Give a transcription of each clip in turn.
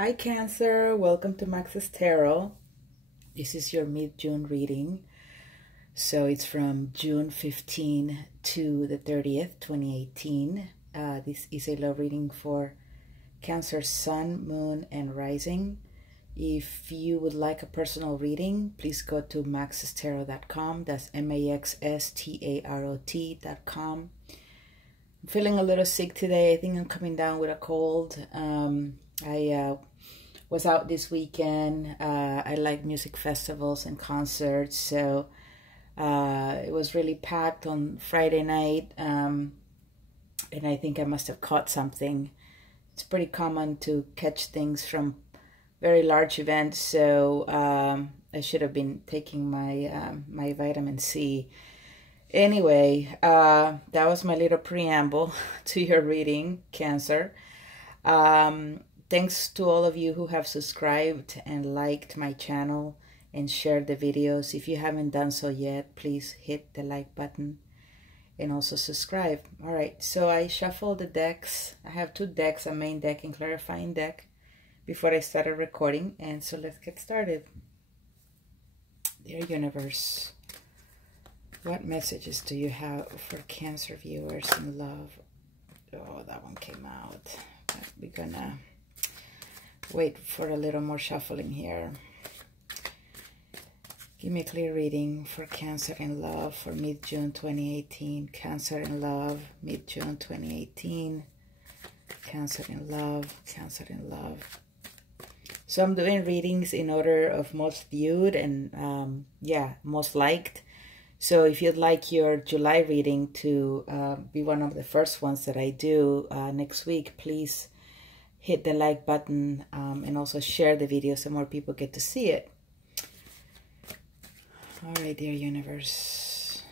Hi Cancer, welcome to Max's Tarot. This is your mid-June reading. So it's from June 15 to the 30th, 2018. This is a love reading for Cancer Sun, Moon, and Rising. If you would like a personal reading, please go to maxstarot.com. That's maxstarot.com. I'm feeling a little sick today. I think I'm coming down with a cold. I was out this weekend. I like music festivals and concerts, so it was really packed on Friday night, and I think I must have caught something. It's pretty common to catch things from very large events, so I should have been taking my my vitamin C. Anyway, that was my little preamble to your reading, Cancer. Thanks to all of you who have subscribed and liked my channel and shared the videos. If you haven't done so yet, please hit the like button and also subscribe. All right, so I shuffled the decks. I have two decks, a main deck and clarifying deck, before I started recording. And so let's get started. Dear Universe, what messages do you have for Cancer viewers in love? Oh, that one came out. But we're gonna wait for a little more shuffling here. Give me a clear reading for Cancer in love for mid-June 2018. Cancer in love, mid-June 2018. Cancer in love, Cancer in love. So I'm doing readings in order of most viewed and yeah, most liked. So if you'd like your July reading to be one of the first ones that I do next week, please hit the like button and also share the video so more people get to see it. All right, dear Universe,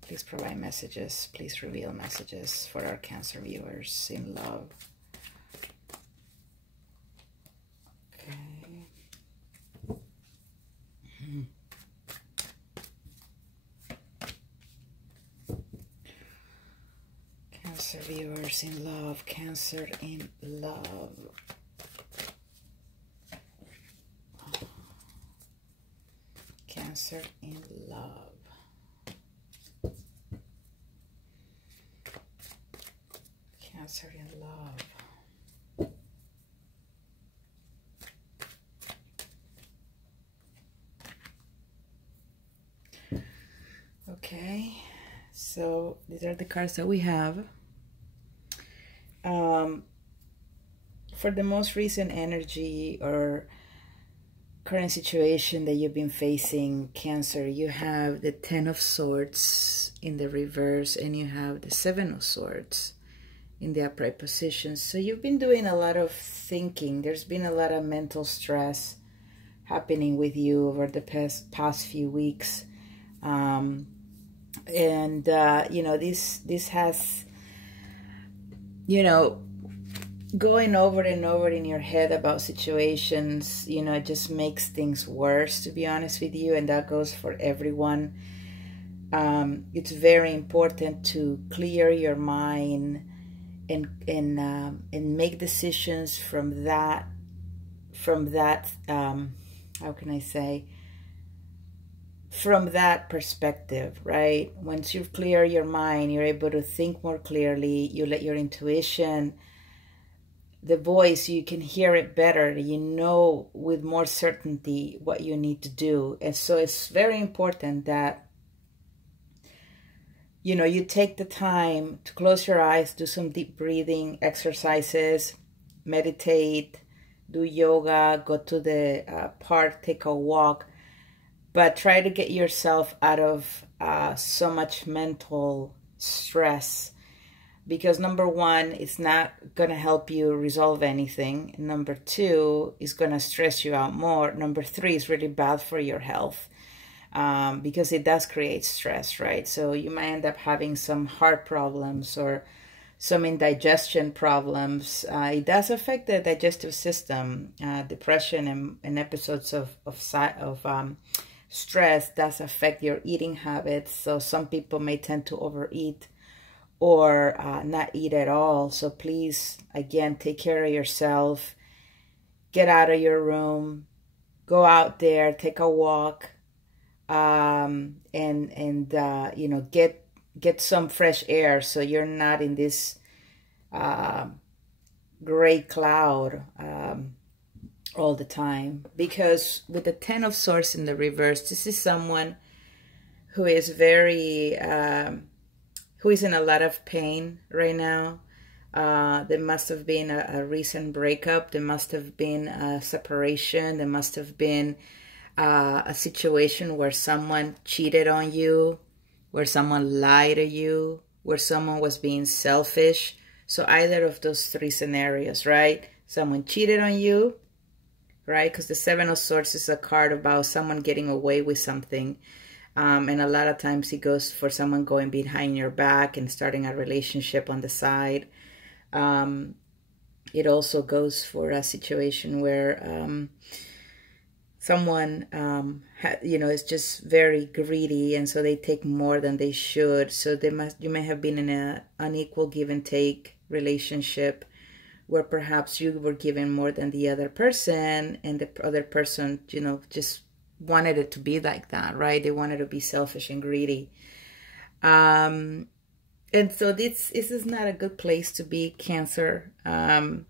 please provide messages. Please reveal messages for our Cancer viewers in love. Okay. Cancer viewers in love, Cancer in love. Cancer in love. Cancer in love. Okay, so these are the cards that we have. For the most recent energy or current situation that you've been facing, Cancer, you have the Ten of Swords in the reverse and you have the Seven of Swords in the upright position. So you've been doing a lot of thinking. There's been a lot of mental stress happening with you over the past few weeks. You know, this has, you know, going over and over in your head about situations, you know, it just makes things worse, to be honest with you, and that goes for everyone. It's very important to clear your mind and make decisions from that how can I say, from that perspective, right? Once you've cleared your mind, you're able to think more clearly. You let your intuition, the voice, you can hear it better. You know with more certainty what you need to do. And so it's very important that, you know, you take the time to close your eyes, do some deep breathing exercises, meditate, do yoga, go to the park, take a walk. But try to get yourself out of so much mental stress, because number one, it's not going to help you resolve anything. Number two, it's going to stress you out more. Number three, is really bad for your health because it does create stress, right? So you might end up having some heart problems or some indigestion problems. It does affect the digestive system. Depression and episodes of stress does affect your eating habits. So some people may tend to overeat or not eat at all. So please, again, take care of yourself get out of your room, go out there, take a walk, you know, get some fresh air so you're not in this gray cloud all the time. Because with the Ten of Swords in the reverse, this is someone who is very who is in a lot of pain right now. There must have been a recent breakup. There must have been a separation. There must have been a situation where someone cheated on you, where someone lied to you, where someone was being selfish. So either of those three scenarios, right? Someone cheated on you, right? Because the Seven of Swords is a card about someone getting away with something. And a lot of times it goes for someone going behind your back and starting a relationship on the side. It also goes for a situation where someone, you know, is just very greedy, and so they take more than they should. So you may have been in an unequal give and take relationship where perhaps you were given more than the other person, and the other person, you know, just wanted it to be like that, right? They wanted to be selfish and greedy. And so this is not a good place to be, Cancer. I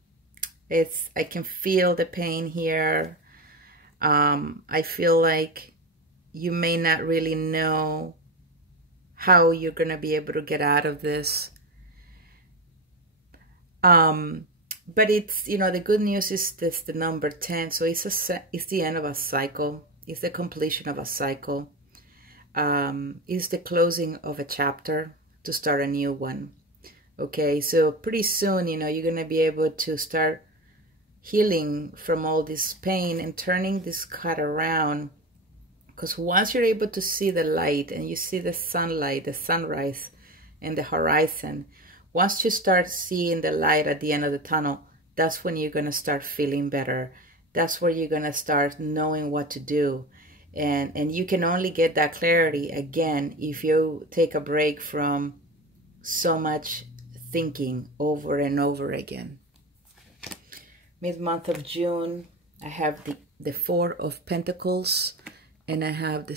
can feel the pain here. I feel like you may not really know how you're going to be able to get out of this. But it's, you know, the good news is this, the number 10. So it's the end of a cycle. It's the completion of a cycle. It's the closing of a chapter to start a new one. Okay, so pretty soon, you know, you're going to be able to start healing from all this pain and turning this card around. Because once you're able to see the light and you see the sunlight, the sunrise and the horizon, once you start seeing the light at the end of the tunnel, that's when you're going to start feeling better. That's where you're going to start knowing what to do. And you can only get that clarity, again, if you take a break from so much thinking over and over again. Mid-month of June, I have the Four of Pentacles, and I have the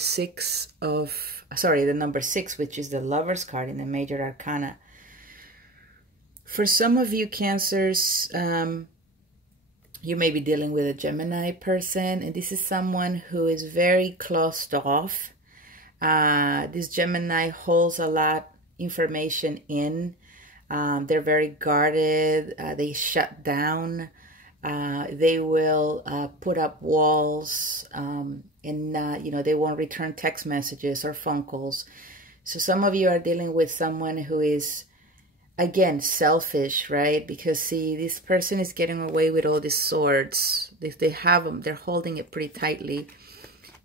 the number 6, which is the Lover's card in the Major Arcana. For some of you Cancers, you may be dealing with a Gemini person, and this is someone who is very closed off. This Gemini holds a lot information in. They're very guarded. They shut down. They will put up walls, and you know, they won't return text messages or phone calls. So some of you are dealing with someone who is, again, selfish, right? Because see, this person is getting away with all these swords. If they have them, they're holding it pretty tightly.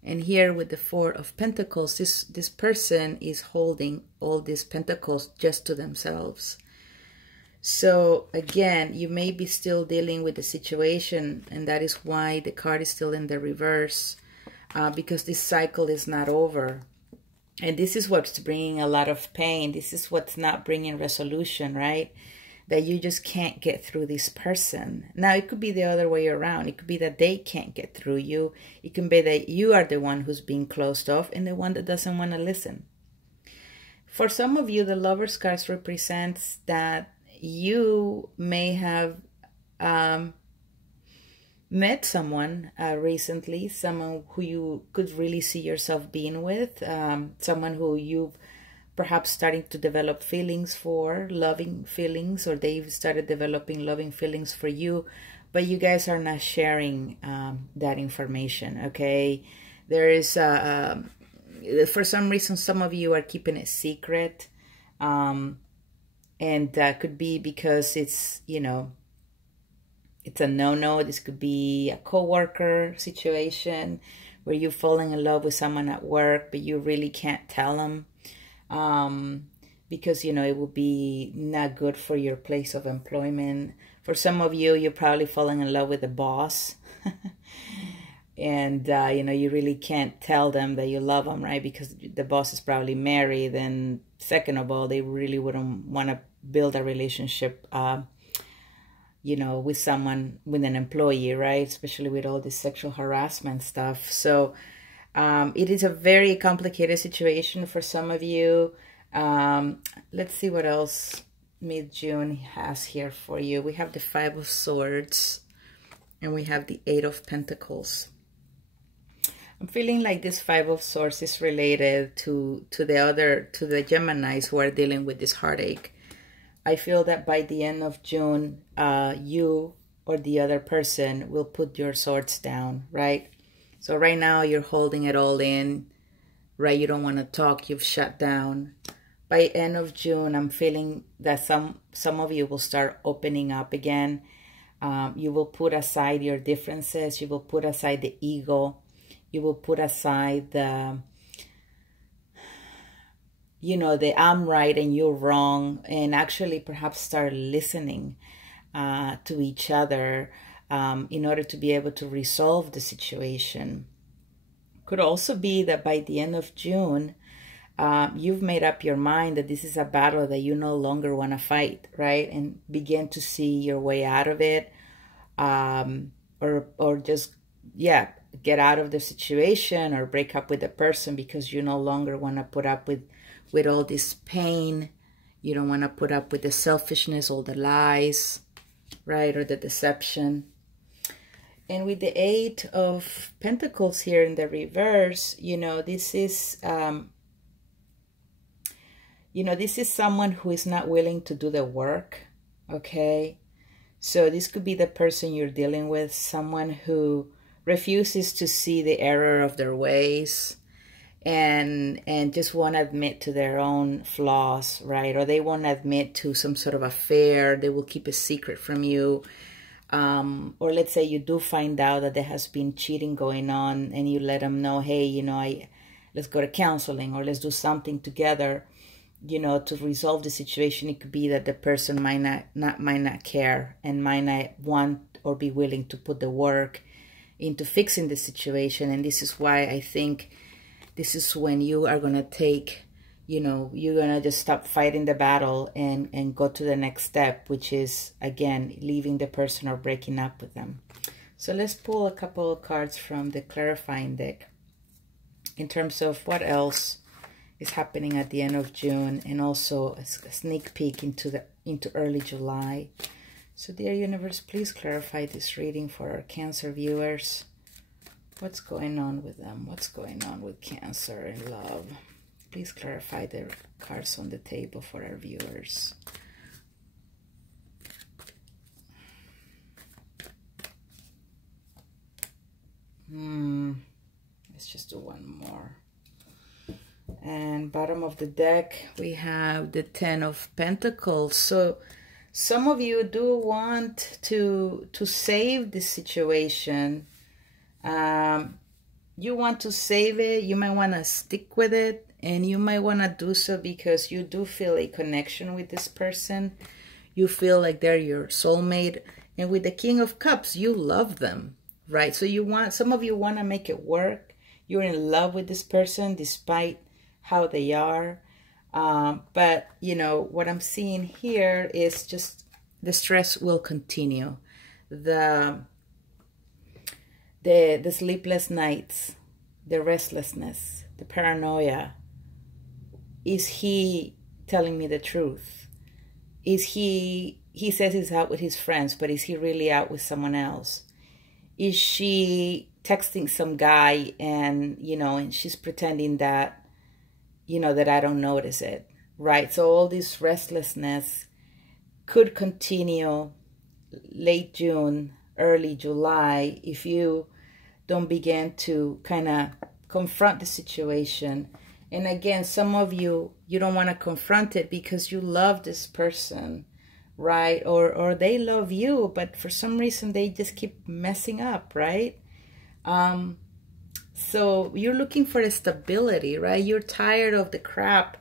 And here with the Four of Pentacles, this person is holding all these pentacles just to themselves. So again, you may be still dealing with the situation, and that is why the card is still in the reverse, because this cycle is not over. And this is what's bringing a lot of pain. This is what's not bringing resolution, right? That you just can't get through this person. Now, it could be the other way around. It could be that they can't get through you. It can be that you are the one who's being closed off and the one that doesn't want to listen. For some of you, the Lover's card represents that you may have met someone recently, someone who you could really see yourself being with, someone who you've perhaps starting to develop feelings for, loving feelings, or they've started developing loving feelings for you, but you guys are not sharing that information, okay? There is, for some reason, some of you are keeping it secret, and that could be because it's, you know, it's a no-no. This could be a co-worker situation where you're falling in love with someone at work, but you really can't tell them because, you know, it would be not good for your place of employment. For some of you, you're probably falling in love with the boss. And, you know, you really can't tell them that you love them, right? Because the boss is probably married. And second of all, they really wouldn't want to build a relationship you know, with someone, with an employee, right? Especially with all this sexual harassment stuff. So it is a very complicated situation for some of you. Let's see what else mid-June has here for you. We have the Five of Swords and we have the Eight of Pentacles. I'm feeling like this Five of Swords is related to the Geminis who are dealing with this heartache. I feel that by the end of June, you or the other person will put your swords down, right? So right now you're holding it all in, right? You don't want to talk, you've shut down. By end of June, I'm feeling that some of you will start opening up again. You will put aside your differences. You will put aside the ego. You will put aside the, you know, the I'm right and you're wrong, and actually perhaps start listening to each other in order to be able to resolve the situation. Could also be that by the end of June, you've made up your mind that this is a battle that you no longer want to fight, right? And begin to see your way out of it, or just, yeah, get out of the situation or break up with the person because you no longer want to put up with all this pain. You don't want to put up with the selfishness, all the lies, right? Or the deception. And with the Eight of Pentacles here in the reverse, you know, this is, you know, this is someone who is not willing to do the work, okay? So this could be the person you're dealing with, someone who refuses to see the error of their ways and just won't admit to their own flaws, right? Or they won't admit to some sort of affair. They will keep a secret from you. Or let's say you do find out that there has been cheating going on and you let them know, hey, you know, let's go to counseling or let's do something together, you know, to resolve the situation. It could be that the person might not care and might not want or be willing to put the work into fixing the situation. And this is why I think this is when you are going to take, you know, you're going to just stop fighting the battle and go to the next step, which is, again, leaving the person or breaking up with them. So let's pull a couple of cards from the clarifying deck in terms of what else is happening at the end of June, and also a sneak peek into early July. So dear universe, please clarify this reading for our Cancer viewers. What's going on with them? What's going on with Cancer and love? Please clarify the cards on the table for our viewers. Let's just do one more. And bottom of the deck, we have the Ten of Pentacles. So some of you do want to save this situation. You want to save it. You might want to stick with it. And you might want to do so because you do feel a connection with this person. You feel like they're your soulmate. And with the King of Cups, you love them, right? So some of you want to make it work. You're in love with this person despite how they are. But, you know, what I'm seeing here is just the stress will continue. The sleepless nights, the restlessness, the paranoia. Is he telling me the truth? Is he says he's out with his friends, but is he really out with someone else? Is she texting some guy and, you know, and she's pretending that, you know, that I don't notice it, right? So all this restlessness could continue late June, early July, if you don't begin to kind of confront the situation. And again, some of you, you don't want to confront it because you love this person, right? Or they love you, but for some reason they just keep messing up, right? So you're looking for a stability, right? You're tired of the crap.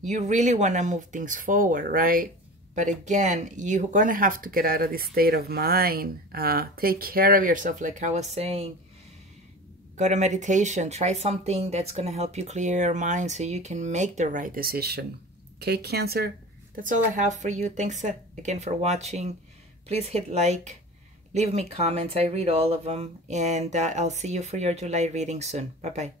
You really want to move things forward, right? But again, you're going to have to get out of this state of mind. Take care of yourself, like I was saying. Go to meditation. Try something that's going to help you clear your mind so you can make the right decision. Okay, Cancer? That's all I have for you. Thanks again for watching. Please hit like, leave me comments. I read all of them, and I'll see you for your July reading soon. Bye-bye.